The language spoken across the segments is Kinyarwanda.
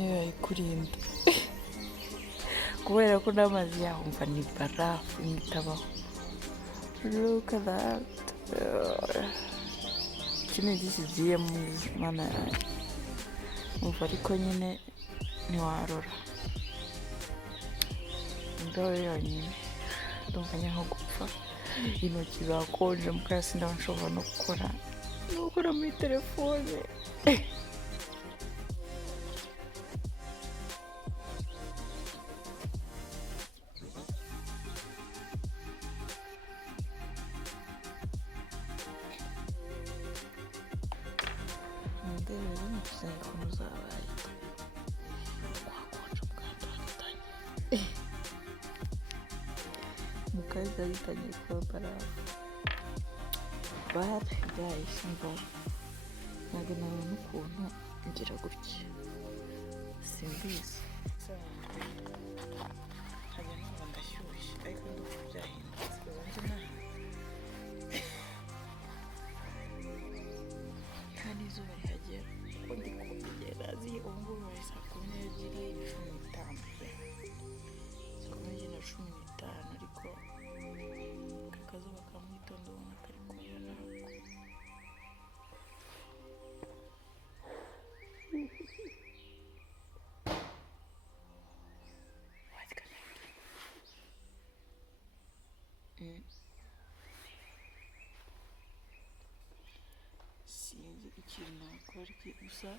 niyo yayikurinda kubera ko n'amazi yahumva ni barafu itabaho. Look at that. Iki ni igiye mu mana yanjye umva ariko nyine ntiwarora imbeho yonyine ndumva nyaho gupfa intoki zakonje mukaya sindaba nshobora no gukora muri telefone. ndebere n'intoki ukuntu zabaye wakonje mukaya ndagitangiye mukaya ndagitangiye kuba barafu. But guys, mva ntabwo nabona ukuntu ngira gutya simbizi nkajya numva ndashyushye ariko ndumva byahindutse ubanza nawe nta n'izuba rihagera kuko ndi kubigera azi ubu ngubu bari saa 12:15 saa 12:15 ariko akazuba ka mu gitondo ubona kari kumera nako. What can I do? Sinzi ikintu nakora gusa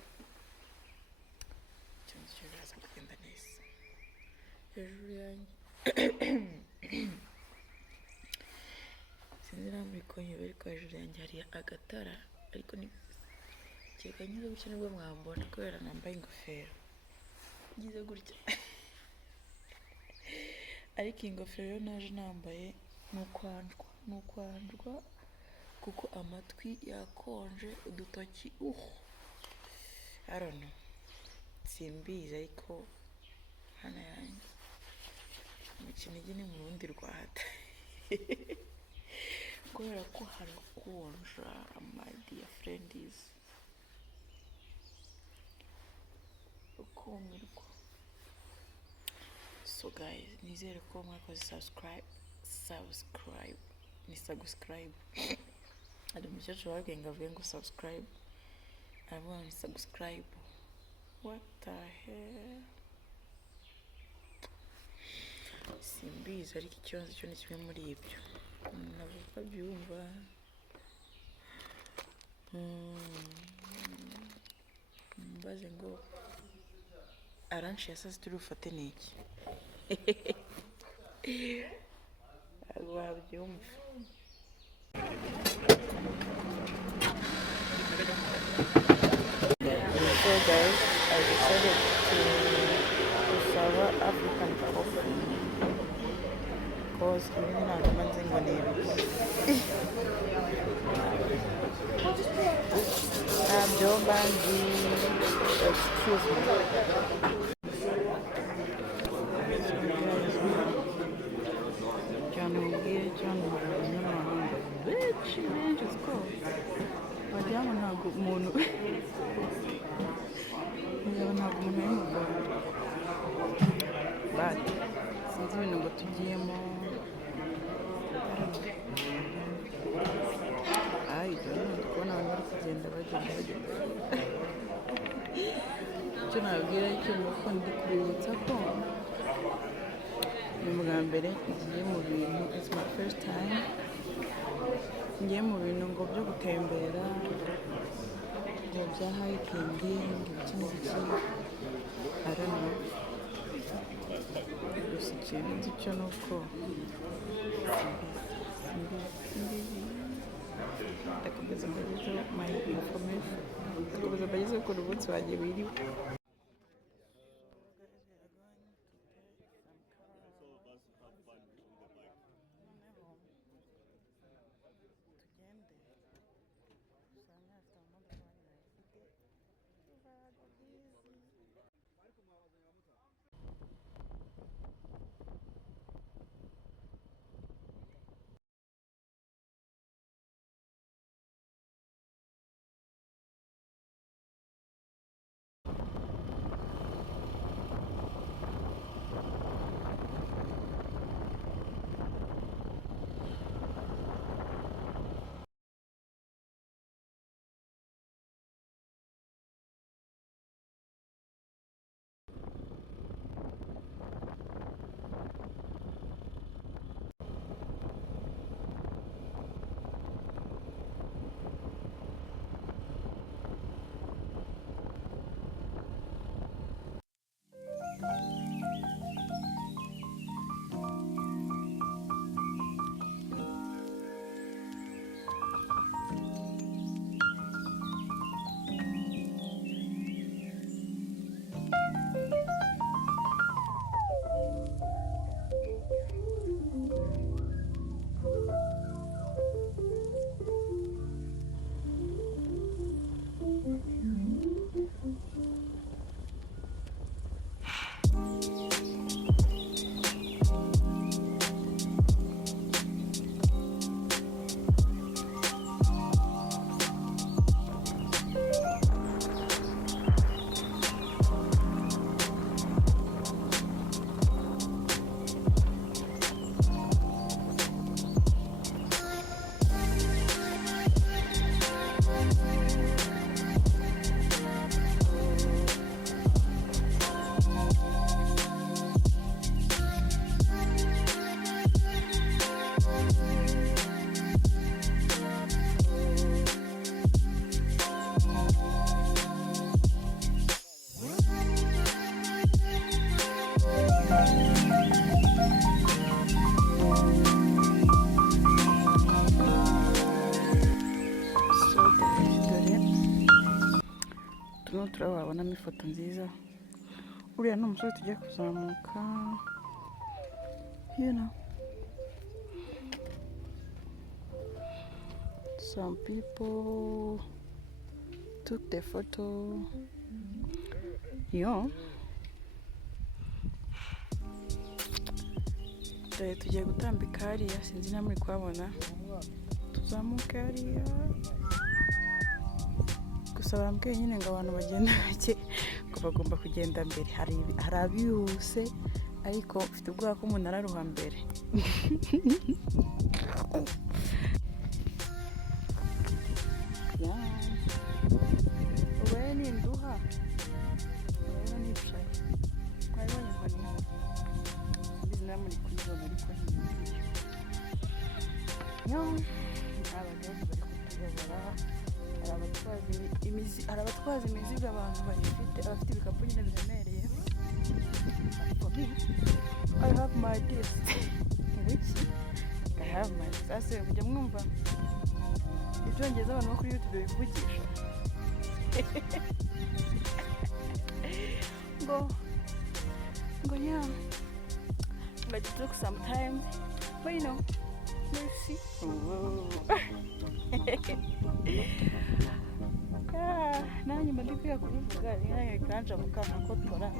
ikintu kiraza kugenda neza hejuru yanjye sinzi nawe muri konyine ariko hejuru yanjye hari agatara ariko ni kiganyuze gutya nibwo mwambona kubera nambaye ingofero ngize gutya ariko iyi ngofero yo naje nambaye ni ukwandwa kuko amatwi yakonje udutoki I don't know simbizi ariko hano yanjye mu Kinigi ni mu rundi rwanda kubera ko harakonja my dear friends ukumirwa. So guys, nizere ko mwakoze subscribe ari umukecuru wabwiye ngo avuye ngo subscribe aravuga ngo subscribe. What the hell? Simbizi ariko ikibazo cyo ni kimwe muri ibyo navuga byumva mbaze ngo aranshi ya saa 6 turi bufate niki wabyumva. So guys, I decided to serve African coffee because we didn't have something on it. Joe Bandy, excuse me. John O'Gear, John O'Gear, bitch, man, just go. Wagira ngo ntabwo umuntu but sinzi ibintu ngo tugiyemo kubona abantu bari kugenda icyo nabwira cyo nuko ndi kubibutsa ko ni ubwa mbere ngiye mu bintu, it's my first time ngiye mu bintu ngo byo gutembera ngo bya hiking ibiki n'ibiki I don't know. Gusa ikintu nzi cyo ni uko ndakomeza mbagezeho my information, ndakomeza mbagezeho ukuntu umunsi wanjye wiriwe. uriya ni umusozi tugiye kuzamuka, you know. Some people took the photo. Yo. Tugiye gutambika hariya, sinzi na muri kuhabona. Tuzamuka hariya. Gusa barambwiye nyine ngo abantu bagenda bake ngo bagomba kugenda mbere. Hari abihuse ariko ufite ubwoba ko umuntu araruha mbere. Ubaye ni nduha. Ubaye ni bicaye. Mwabonye ngo ni mbizi na muri kuyibona ariko ni yo. Abagabo bari kutuyobora. Hari abatwaza imizigo abantu bafite ibikapu nyine biremereye. I have my list. Which I have my list. Ase mujya mwumva ibyongereza abantu bo kuri YouTube bivugisha. Yeah. But it took some time. But you know, let's see. Nanjye mba ndi kwiga kubivuga nanjye kanje mukana kotora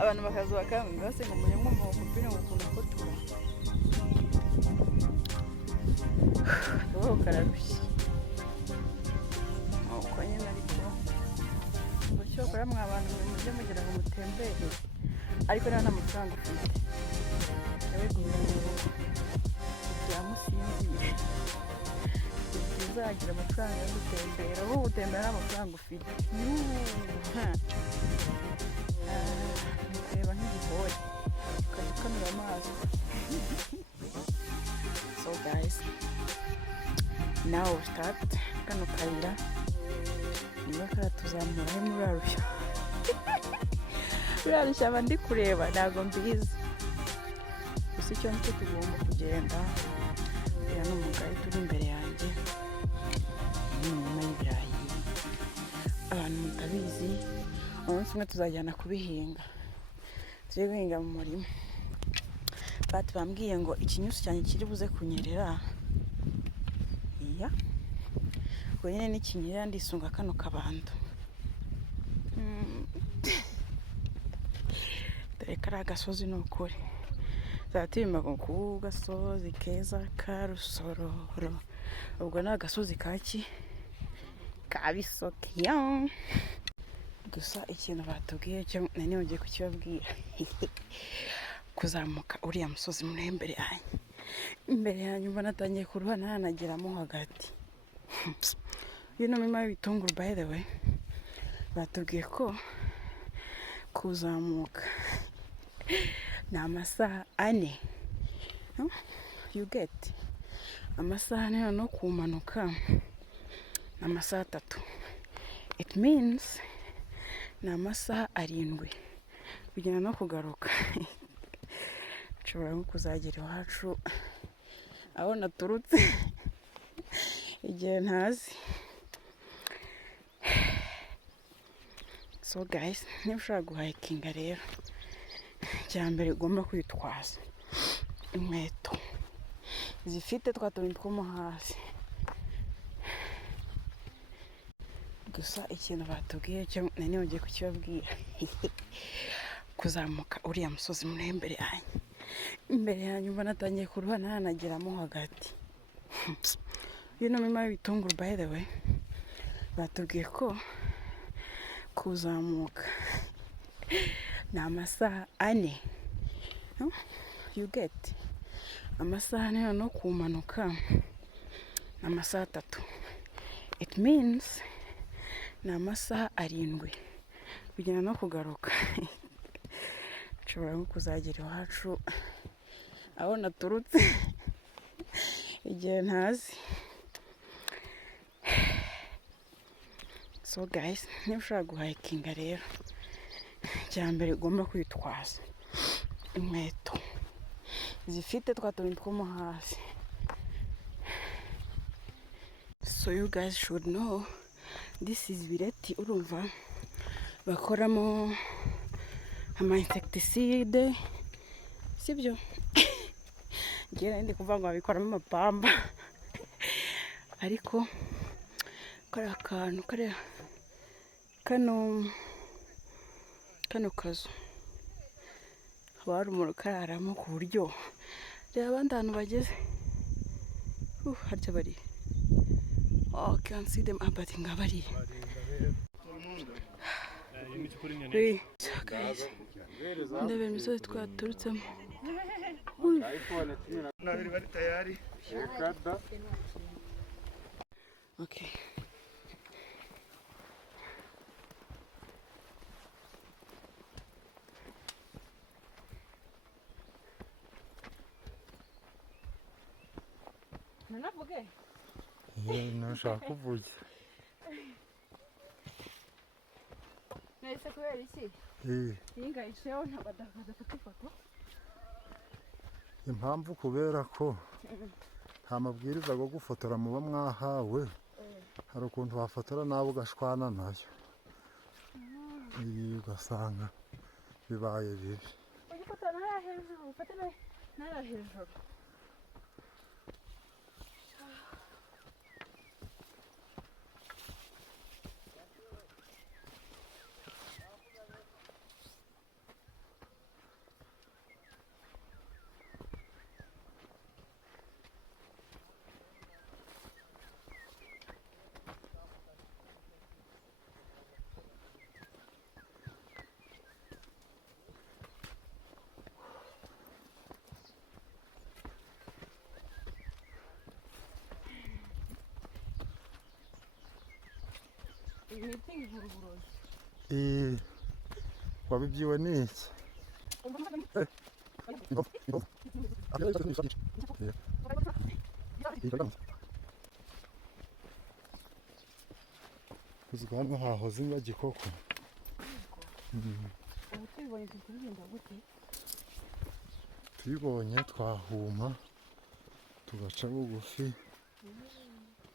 abantu bakazuba kandi base ngo mujye mwumva umupira ngo kunakotora kararushye uko nyine ariko cyo kora mwa abantu mujye mugira ngo mutembere ariko nta mafaranga ufite yego byamusinziye uzagira amafaranga yo gutembera wowe utembera n'amafaranga ufite reba nk'igihori ukajya ukamira amazi. So guys, now we start. Kano kayira niba karatuzamura muri urarushya aba ndi kureba ntabwo mbizi gusa icyo nicyo tugomba kugenda. Uriya ni umugari turi imbere yanjye n'inyuma y'ibirayi. Abantu mutabizi umunsi umwe tuzajyana kubihinga, tujye guhinga mu murima. Bambwiye ngo ikinyusi cyanjye kiri buze kunyerera iya ubwo nyine n'ikinyerera ndisunga kano kabando. Dore kari agasozi ni ukuri zatuyima ku gasozi keza ka Rusororo. Ubwo ni agasozi kaki ka Bisoke. Gusa ikintu batubwiye cyo nani ngiye kukibabwira kuzamuka uriya musozi muri imbere yanyu mbona atangiye kuruha nanageramo hagati. You know mima bitunguru by the way batubwiye ko kuzamuka ni amasaha 4. You get amasaha no kumanuka ni amasaha 3. It means ni amasaha 7 kugenda no kugaruka. Nshobora kuzagera iwacu aho naturutse igihe ntazi. So guys, niba ushaka guhikinga rero cya mbere ugomba kwitwaza inkweto zifite twa tuntu two mo hasi. Gusa ikintu batubwiye cyo nani ngiye kukibabwira kuzamuka uriya musozi muri imbere yanyu mbona atangiye kuruha nanageramo hagati. You know mima bitunguru by the way batubwiye ko kuzamuka ni amasaha 4. You get amasaha no kumanuka ni amasaha 3. It means ni amasaha 7 kugenda no kugaruka. Nshobora kuzagera iwacu aho naturutse igihe ntazi. So guys, niba ushaka guhikinga rero cya mbere ugomba kwitwaza inkweto zifite twa tuntu two mo hasi. So you guys should know this is bireti urumva bakoramo ama insecticide sibyo ngira ndi kuvuga ngo babikoramo amapamba ariko kariya kantu kariya kano kazu haba hari umuntu ukararamo ku buryo reba abandi ahantu bageze harya bari can't see them but ngabari ndebe imisozi twaturutsemo bari tayari okay nanavuge nashaka kuvuga nahise kubera iki iyi ngayisheho badafata ifoto impamvu kubera ko nta mabwiriza yo gufotora muba mwahawe hari ukuntu wafotora nawe ugashwana nayo ugasanga bibaye bibi ugifotora ntara hejuru ufate ntara hejuru wabibyiwe n'iki uzwi hano hahoze ingagi koko ubu tubibonye turirimba gute tuyibonye twahuma tugaca bugufi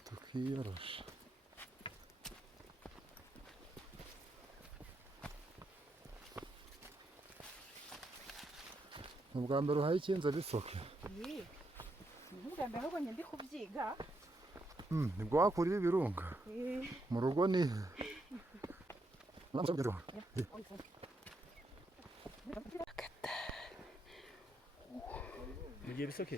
tukiyorosha ubwa mbere uhaye ikinza Bisoke ubwa mbere ahubwo ndi kubyiga nibwo wakura ibi birunga mu rugo ni mugiye Bisoke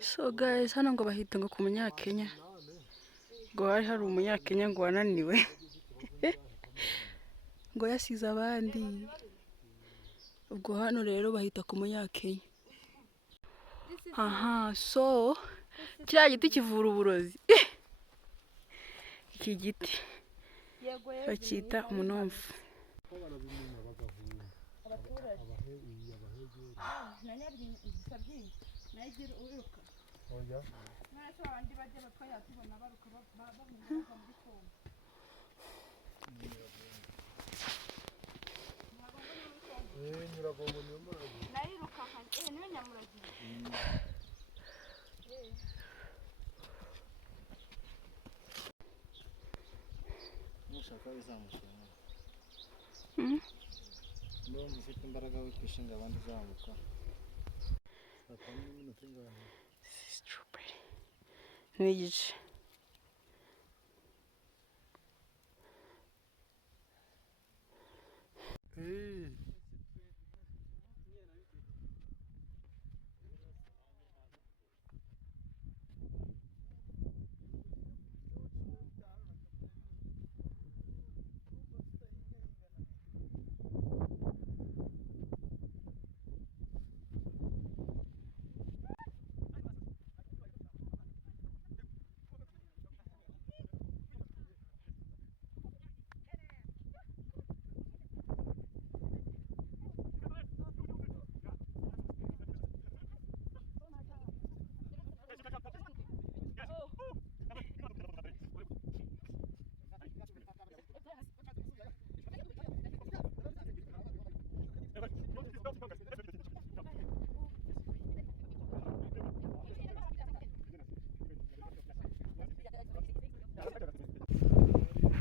so guys hano ngo bahita ngo ku munyakenya ngo hari umunyakenya ngo wananiwe ngo yasize abandi ubwo hano rero bahita ku munyakenya so kiriya giti kivura uburozi iki giti bacyita umunomfu ndumva ufite imbaraga wikwishinga abandi uzamuka n'igice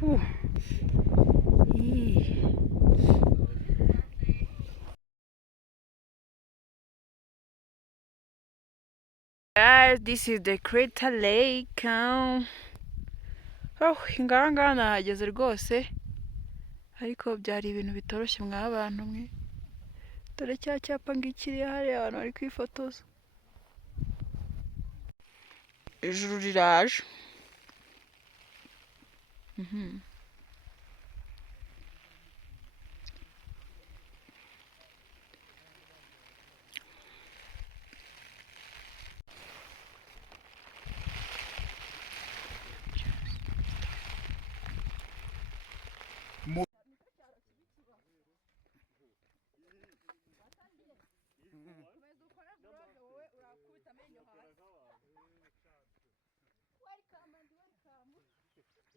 Guys, this is the Crater Lake. Ngaha nahageze rwose, ariko byari ibintu bitoroshye mw'abantu mwe. Dore cya cyapa ngikiri hariya abantu bari kwifotoza. Ijuru riraje.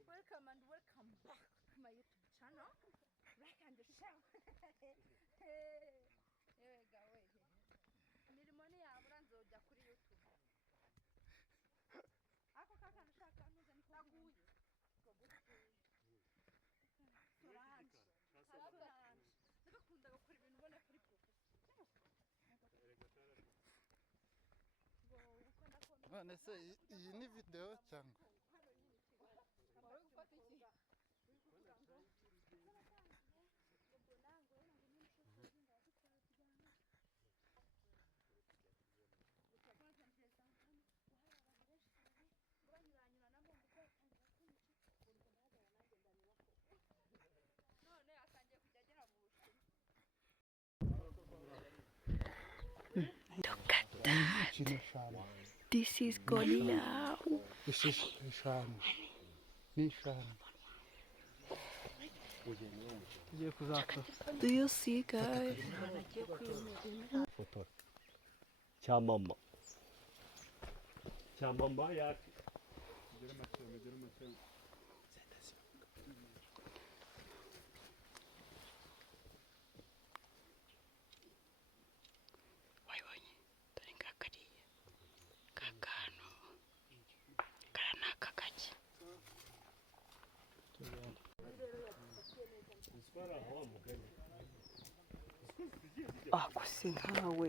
Welcome and welcome back to my YouTube channel. Like and share. Mirimoni yabura nzoja kuri YouTube. Ako kaka nshaka nuza nikuguye. Turanje. Ndakunda gukora ibintu ubona kuri None se iyi ni video cyangwa? Look at that. This is gorilla. This is Nishani. Nishani. Do you see, guys? Chamama. Chamama ya. Wayibonye? Dore ngakariya. Kakano. Karanaka kake. Ako si nkawe.